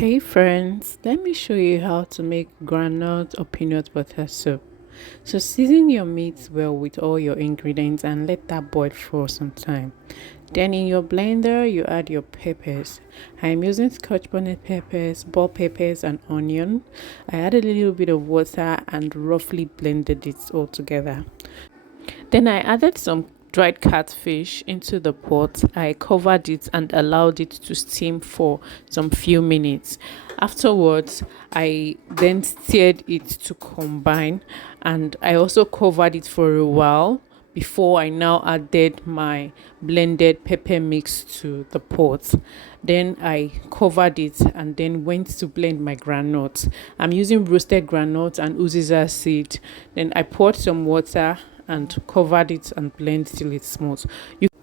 Hey friends, let me show you how to make groundnut or peanut butter soup. So season your meat well with all your ingredients and let that boil for some time. Then in your blender, you add your peppers. I'm using scotch bonnet peppers, bell peppers and onion. I added a little bit of water and roughly blended it all together. Then I added some dried catfish into the pot. I covered it and allowed it to steam for some few minutes. Afterwards, I then stirred it to combine, and I also covered it for a while before I now added my blended pepper mix to the pot. Then I covered it and then went to blend my groundnuts. I'm using roasted groundnuts and uziza seed. Then I poured some water and covered it and blend till it's smooth.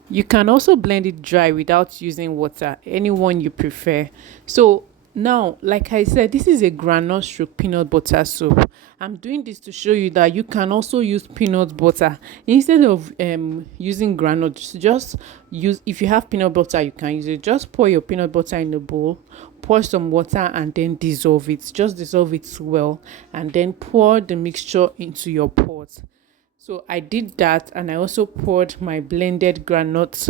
You can also blend it dry without using water, anyone you prefer. So now, like I said, this is a groundnut stroke peanut butter soup. I'm doing this to show you that you can also use peanut butter instead of using groundnut. Just use, if you have peanut butter, you can use it. Just pour your peanut butter in a bowl, pour some water and then dissolve it. Just dissolve it well and then pour the mixture into your pot. So I did that, and I also poured my blended granules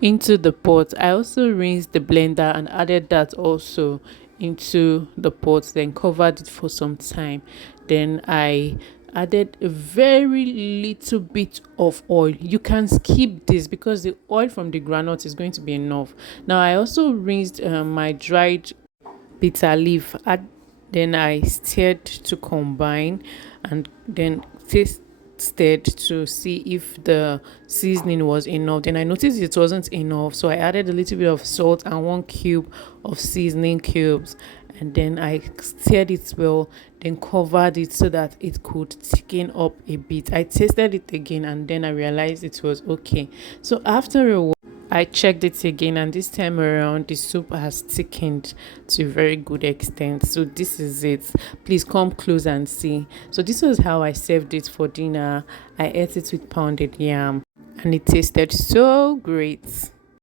into the pot. I also rinsed the blender and added that also into the pot, then covered it for some time. Then I added a very little bit of oil. You can skip this because the oil from the granite is going to be enough. Now I also rinsed my dried bitter leaf. Then I stirred to combine and then tasted to see if the seasoning was enough. Then I noticed it wasn't enough, so I added a little bit of salt and 1 cube of seasoning cubes, and then I stirred it well, then covered it so that it could thicken up a bit. I tasted it again and then I realized it was okay. So after a while I checked it again, and this time around the soup has thickened to a very good extent. So this is it. Please come close and see. So this was how I served it for dinner. I ate it with pounded yam and it tasted so great.